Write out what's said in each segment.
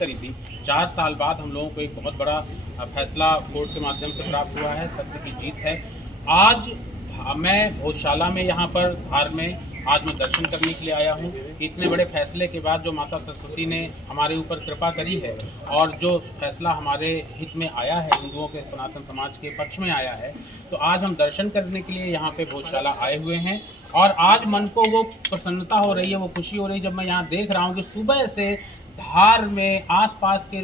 करी थी। 4 साल बाद हम लोगों को एक बहुत बड़ा फैसला कोर्ट के माध्यम से प्राप्त हुआ है, सत्य की जीत है। आज मैं भोजशाला में यहाँ पर धार में आज मैं दर्शन करने के लिए आया हूँ। इतने बड़े फैसले के बाद जो माता सरस्वती ने हमारे ऊपर कृपा करी है और जो फैसला हमारे हित में आया है, हिंदुओं के सनातन समाज के पक्ष में आया है, तो आज हम दर्शन करने के लिए यहाँ पे भोजशाला आए हुए हैं। और आज मन को वो प्रसन्नता हो रही है, वो खुशी हो रही है जब मैं यहाँ देख रहा हूँ कि सुबह से धार में आसपास के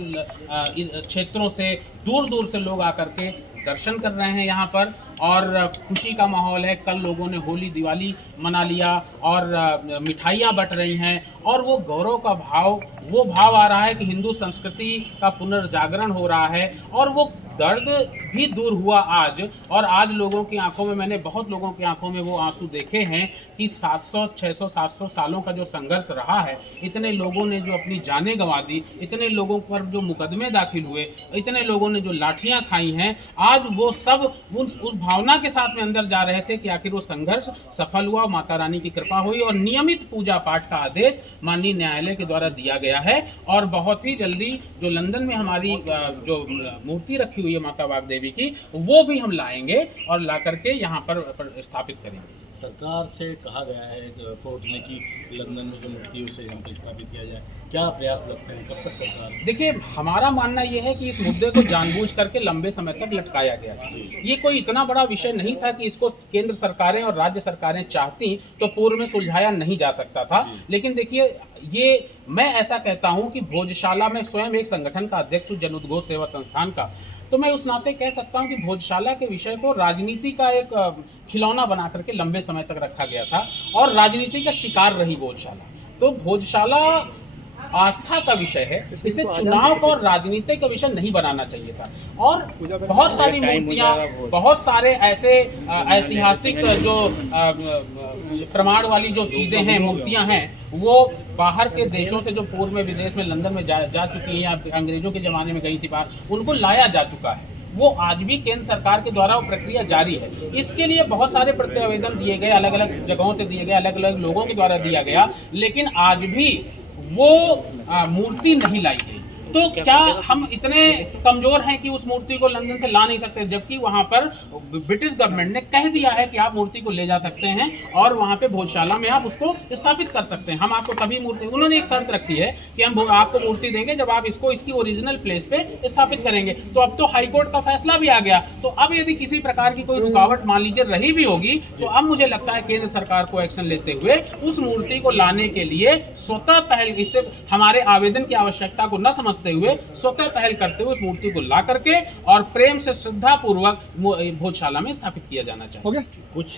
क्षेत्रों से दूर दूर से लोग आकर के दर्शन कर रहे हैं यहाँ पर, और खुशी का माहौल है। कल लोगों ने होली दिवाली मना लिया और मिठाइयाँ बट रही हैं, और वो गौरव का भाव, वो भाव आ रहा है कि हिंदू संस्कृति का पुनर्जागरण हो रहा है, और वो दर्द भी दूर हुआ आज। और आज लोगों की आंखों में, मैंने बहुत लोगों की आंखों में वो आंसू देखे हैं कि 700, 600, 700 सालों का जो संघर्ष रहा है, इतने लोगों ने जो अपनी जानें गंवा दी, इतने लोगों पर जो मुकदमे दाखिल हुए, इतने लोगों ने जो लाठियां खाई हैं, आज वो सब उस भावना के साथ में अंदर जा रहे थे कि आखिर वो संघर्ष सफल हुआ, माता रानी की कृपा हुई और नियमित पूजा पाठ का आदेश माननीय न्यायालय के द्वारा दिया गया है। और बहुत ही जल्दी जो लंदन में हमारी जो मूर्ति रखी हुई है माता वाग्देवी की, वो भी हम लाएंगे और ला करके यहाँ पर स्थापित करेंगे। सरकार से कहा गया है कोर्ट ने कि लंदन में जो मूर्ति है उसे यहाँ पर स्थापित किया जाए, क्या प्रयास लगते हैं, कब तक सरकार? देखिए, हमारा मानना ये है कि इस मुद्दे को जानबूझ करके लंबे समय तक लटकाया गया था। ये कोई इतना बड़ा विषय नहीं था कि इसको केंद्र सरकारें और राज्य सरकारें चाहती तो पूर्व में सुलझाया नहीं जा सकता था। लेकिन देखिए, ये मैं ऐसा कहता हूं कि भोजशाला में स्वयं एक संगठन का अध्यक्ष हूं, जन उद्घोष सेवा संस्थान का, तो मैं उस नाते कह सकता हूं कि भोजशाला के विषय को राजनीति का एक खिलौना बना करके लंबे समय तक रखा गया था और राजनीति का शिकार रही भोजशाला। तो भोजशाला आस्था का विषय है, इसे चुनाव और राजनीति का विषय नहीं बनाना चाहिए था। और बहुत सारी मूर्तियां, बहुत सारे ऐसे ऐतिहासिक जो प्रमाण वाली जो चीजें हैं, मूर्तियां हैं, वो बाहर के देशों से, जो पूर्व में विदेश में लंदन में जा चुकी हैं या अंग्रेजों के जमाने में गई थी बाहर, उनको लाया जा चुका है। वो आज भी केंद्र सरकार के द्वारा वो प्रक्रिया जारी है। इसके लिए बहुत सारे प्रत्यावेदन दिए गए, अलग अलग जगहों से दिए गए, अलग अलग लोगों के द्वारा दिया गया, लेकिन आज भी वो मूर्ति नहीं लाई गई। तो क्या हम इतने कमजोर हैं कि उस मूर्ति को लंदन से ला नहीं सकते, जबकि वहां पर ब्रिटिश गवर्नमेंट ने कह दिया है कि आप मूर्ति को ले जा सकते हैं और वहां पे भोजशाला में आप उसको स्थापित कर सकते हैं। हम आपको तभी मूर्ति, उन्होंने एक शर्त रखी है कि हम आपको मूर्ति देंगे जब आप इसको इसकी ओरिजिनल प्लेस पे स्थापित करेंगे। तो अब तो हाईकोर्ट का फैसला भी आ गया, तो अब यदि किसी प्रकार की कोई रुकावट मान लीजिए रही भी होगी, तो अब मुझे लगता है केंद्र सरकार को एक्शन लेते हुए उस मूर्ति को लाने के लिए स्वतः पहल, इससे हमारे आवेदन की आवश्यकता को न समझते हुए स्वतः पहल करते हुए उस मूर्ति को ला करके और प्रेम से, श्रद्धा पूर्वक भोजशाला में स्थापित किया जाना चाहिए। कुछ